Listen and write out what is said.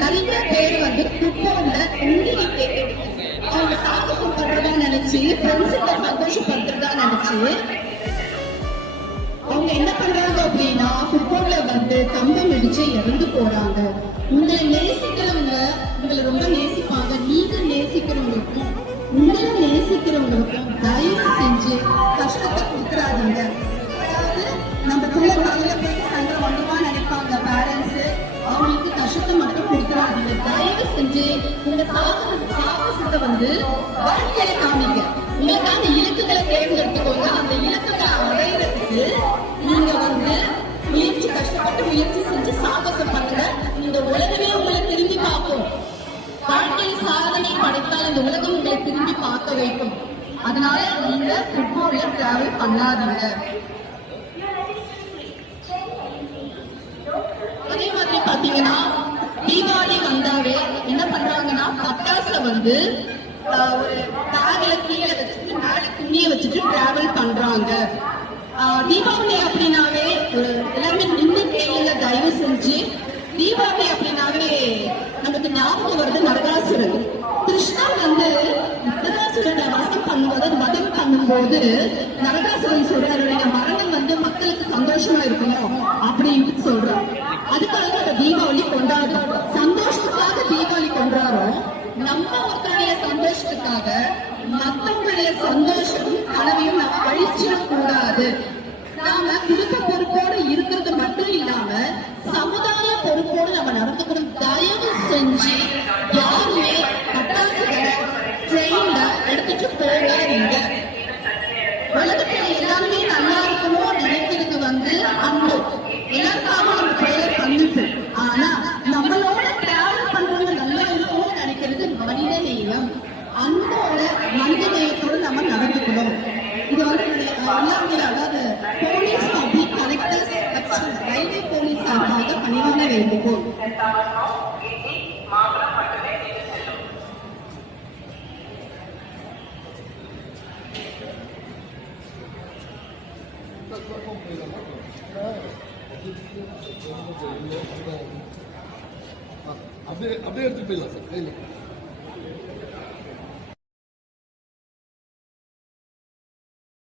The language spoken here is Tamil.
நிறைய பேர் வந்து குப்போல உண்மையை அவங்க சாகசம் பண்றதா நினைச்சு ஃப்ரெண்ட்ஸுக்கு சந்தோஷப்படுத்துறதா நினைச்சு அவங்க என்ன பண்றாங்க அப்படின்னா ஃபுட்பால்ல வந்து தம்பம் இடிச்சு இறந்து போறாங்க. உங்களை நேசிக்கிறவங்க உங்களை ரொம்ப நேசிப்பாங்க. நீங்க நேசிக்கிறவங்களுக்கும் உங்களை நேசிக்கிறவங்களுக்கும் தயவு செஞ்சு கஷ்டத்தை கொடுத்துறாதீங்க. அதாவது நம்ம பிள்ளை காலையில போயிட்டு சண்டை ஒன்றுமா நினைப்பாங்க பேரண்ட்ஸ், அவங்களுக்கு கஷ்டத்தை மட்டும் கொடுத்துறாதீங்க. தயவு செஞ்சு உங்க சாகசத்தை வந்து வாழ்க்கையில காமிங்க. உங்களுக்கான இலக்குகளை தேர்ந்தெடுத்துக்கோங்க. அந்த இலக்குகளை அடையிறதுக்கு நீங்க வந்து கஷ்டப்பட்டு முயற்சி செஞ்சு சாகசம் பண்ணுங்க. இந்த உலகமே உங்களை திரும்பி பார்க்கும். வாழ்க்கையில் சாதனை படைத்தால் இந்த உலகம் உங்களை திரும்பி பார்க்க வைக்கும். அதனால நீங்க ஃபுட்பால்ல டிராவல் பண்ணாதீங்க. அதே மாதிரி பாத்தீங்கன்னா தீபாவளி வந்தாவே என்ன பண்றாங்கன்னா பட்டாசை வந்து ஒரு பேக்ல கீழே வச்சுட்டு மேல துணியை வச்சுட்டு டிராவல் பண்றாங்க. தீபாவளி அப்படின்னாவே எல்லாருமே நின்று கேளுங்க தயவு செஞ்சு. தீபாவளி அப்படின்னாவே நமக்கு ஞாபகம் வருது நரகாசுரன். கிருஷ்ணன் வந்து நரகாசுரனை வதம் பண்ணும்போது நரகாசுரன் சொல்றாரு, மரணம் வந்து மக்களுக்கு சந்தோஷமா இருக்கணும் அப்படின்னு சொல்றான். அதுக்காக அந்த தீபாவளி கொண்டாடுறோம். சந்தோஷத்துக்காக தீபாவளி கொண்டாடுறோம். நம்ம ஒருத்தருடைய சந்தோஷத்துக்காக மற்றவங்களுடைய சந்தோஷம் கனவையும் நம்ம அழிச்சிடக்கூடாது. நாம குடும்ப பொறுப்போடு இருக்கிறது மட்டும் இல்லாம சமுதாய பொறுப்போடு நம்ம நடந்துக்கணும். தயவு செஞ்சு யாருமே பட்டாசுகளை ட்ரெயின்ல எடுத்துட்டு போகாதீங்க. உலகத்துல எல்லாருமே நல்லா இருக்கணும் நினைக்கிறது வந்து அன்பு. எல்லாருக்காக நம்ம ப்ரேயர் பண்ணிட்டு, ஆனா நம்மளோட டிராவல் பண்றவங்க நல்லா இருக்கணும்னு நினைக்கிறது மனித நேயம். அன்போட மனித நேயத்தோடு நம்ம நடந்துக்கணும். இது வந்து எல்லாருமே அதாவது police public collectors railway police சார்பாக பணிவான வேண்டுகோள். அப்படியே எடுத்து போயிடலாம் சார்.